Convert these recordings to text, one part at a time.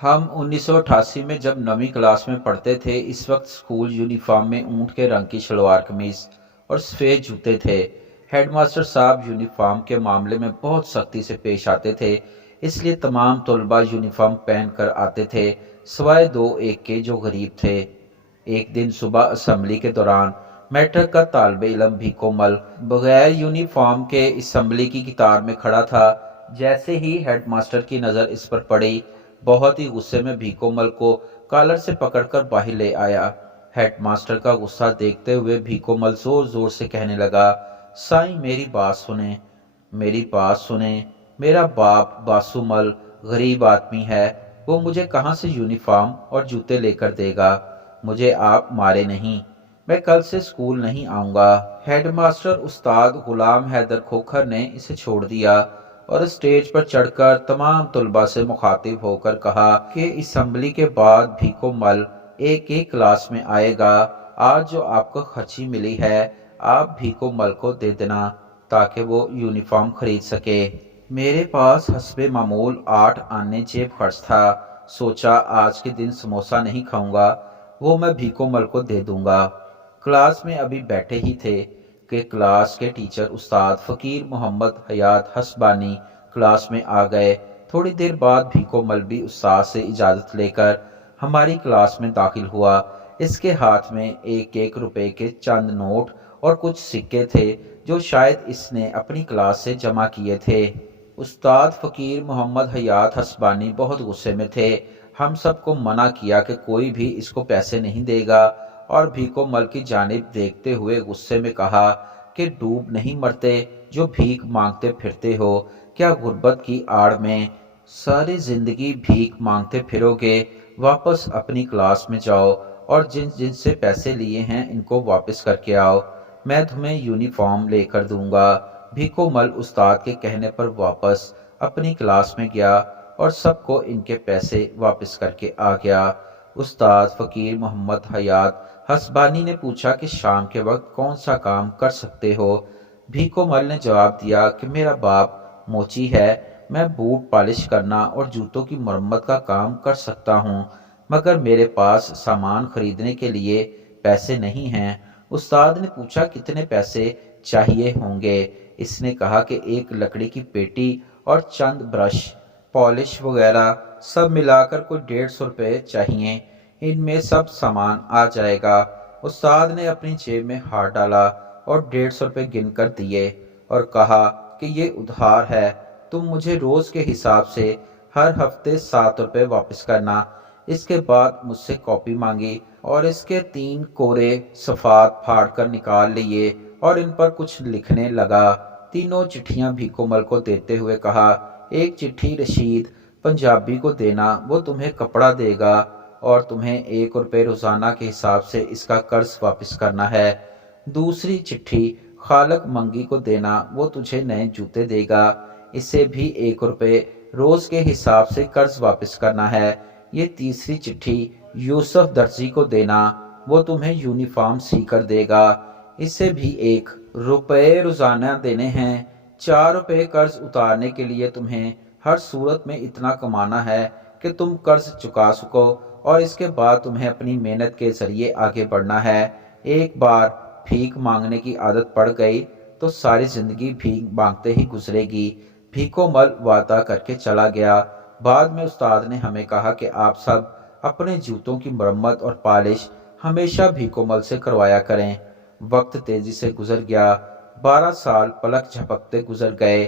हम 1988 में जब 9वीं क्लास में पढ़ते थे, इस वक्त स्कूल यूनिफॉर्म में ऊंट के रंग की शलवार कमीज और सफ़ेद जूते थे। हेडमास्टर साहब यूनिफॉर्म के मामले में बहुत सख्ती से पेश आते थे, इसलिए तमाम तलबा यूनिफॉर्म पहन कर आते थे, सिवाय दो एक के जो गरीब थे। एक दिन सुबह असम्बली के दौरान मैट्रिक का तालिब इल्म भीकोमल बगैर यूनिफॉर्म के असम्बली की कतार में खड़ा था। जैसे ही हेडमास्टर की नज़र इस पर पड़ी, बहुत ही गुस्से में भीकोमल को कॉलर से पकड़कर बाहर ले आया। हेडमास्टर का गुस्सा देखते हुए भीकोमल जोर जोर से कहने लगा, साईं मेरी बात सुने, मेरी बात सुने। मेरा बाप बासुमल गरीब आदमी है, वो मुझे कहाँ से यूनिफॉर्म और जूते लेकर देगा। मुझे आप मारे नहीं, मैं कल से स्कूल नहीं आऊँगा। हेडमास्टर उस्ताद गुलाम हैदर खोखर ने इसे छोड़ दिया और स्टेज पर चढ़कर तमाम तलबा से मुखातिब होकर कहा कि असम्बली के बाद भीकोमल एक एक क्लास में आएगा। आज जो आपको खर्ची मिली है, आप भीकोमल को दे देना ताकि वो यूनिफॉर्म खरीद सके। मेरे पास हस्बे मामूल 8 आने जेब खर्च था। सोचा आज के दिन समोसा नहीं खाऊंगा, वो मैं भीकोमल को दे दूंगा। क्लास में अभी बैठे ही थे कि क्लास के टीचर उस्ताद फ़कीर मोहम्मद हयात हसबानी क्लास में आ गए। थोड़ी देर बाद भीकोमल भी उस्ताद से इजाज़त लेकर हमारी क्लास में दाखिल हुआ। इसके हाथ में एक एक रुपए के चंद नोट और कुछ सिक्के थे जो शायद इसने अपनी क्लास से जमा किए थे। उस्ताद फ़कीर मोहम्मद हयात हसबानी बहुत गुस्से में थे। हम सबको मना किया कि कोई भी इसको पैसे नहीं देगा, और भीकोमल की जानिब देखते हुए गुस्से में कहा कि डूब नहीं मरते जो भीख मांगते फिरते हो। क्या गुर्बत की आड़ में सारी जिंदगी भीख मांगते फिरोगे? वापस अपनी क्लास में जाओ और जिन जिन से पैसे लिए हैं इनको वापस करके आओ, मैं तुम्हें यूनिफॉर्म लेकर दूंगा। भीकोमल उस्ताद के कहने पर वापस अपनी क्लास में गया और सबको इनके पैसे वापस करके आ गया। उस्ताद फ़कीर मोहम्मद हयात हसबानी ने पूछा कि शाम के वक्त कौन सा काम कर सकते हो। भीकोमल ने जवाब दिया कि मेरा बाप मोची है, मैं बूट पॉलिश करना और जूतों की मरम्मत का काम कर सकता हूँ, मगर मेरे पास सामान खरीदने के लिए पैसे नहीं हैं। उस्ताद ने पूछा कितने पैसे चाहिए होंगे। इसने कहा कि एक लकड़ी की पेटी और चंद ब्रश पॉलिश वगैरह सब मिलाकर कोई 150 रुपये चाहिए, इनमें सब सामान आ जाएगा। उस्ताद ने अपनी जेब में हाथ डाला और 150 रुपये गिन कर दिए और कहा कि ये उधार है, तुम मुझे रोज के हिसाब से हर हफ्ते 7 रुपये वापस करना। इसके बाद मुझसे कॉपी मांगी और इसके 3 कोरे सफ़ात फाड़ कर निकाल लिए और इन पर कुछ लिखने लगा। तीनों चिट्ठियां भीकोमल को देते हुए कहा, एक चिट्ठी रशीद पंजाबी को देना, वो तुम्हें कपड़ा देगा और तुम्हें 1 रुपये रोज़ाना के हिसाब से इसका कर्ज वापस करना है। दूसरी चिट्ठी खालक मंगी को देना, वो तुझे नए जूते देगा, इसे भी 1 रुपये रोज़ के हिसाब से कर्ज वापस करना है। ये तीसरी चिट्ठी यूसुफ दर्जी को देना, वो तुम्हें यूनिफॉर्म सी कर देगा, इसे भी 1 रुपये रोज़ाना देने हैं। 4 रुपये कर्ज उतारने के लिए तुम्हें हर सूरत में इतना कमाना है कि तुम कर्ज चुका सको, और इसके बाद तुम्हें अपनी मेहनत के जरिए आगे बढ़ना है। एक बार भीख मांगने की आदत पड़ गई तो सारी जिंदगी भीख मांगते ही गुजरेगी। भीकोमल वादा करके चला गया। बाद में उस्ताद ने हमें कहा कि आप सब अपने जूतों की मरम्मत और पॉलिश हमेशा भीकोमल से करवाया करें। वक्त तेजी से गुजर गया। 12 साल पलक झपकते गुजर गए।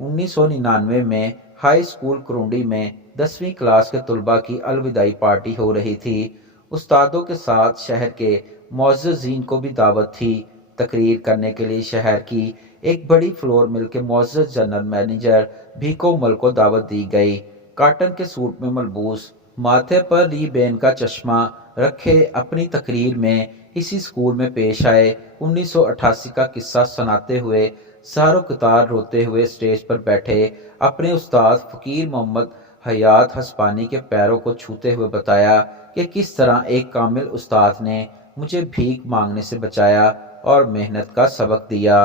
1999 में हाई स्कूल करुंडी में 10वीं क्लास के तलबा की अलविदाई पार्टी हो रही थी। उस्तादों के साथ शहर के मुअज़्ज़िज़ीन को भी दावत थी। तकरीर करने के लिए शहर की एक बड़ी फ्लोर मिल के मुअज़्ज़ज़ जनरल मैनेजर भीकोमल को दावत दी गई। काटन के सूट में मलबूस, माथे पर रीबेन का चश्मा रखे अपनी तकरीर में इसी स्कूल में पेश आए। 1988 का किस्सा सुनाते हुए सारों कतार रोते हुए स्टेज पर बैठे अपने उस्ताद फ़कीर मोहम्मद हयात हसबानी के पैरों को छूते हुए बताया कि किस तरह एक कामिल उस्ताद ने मुझे भीख मांगने से बचाया और मेहनत का सबक दिया।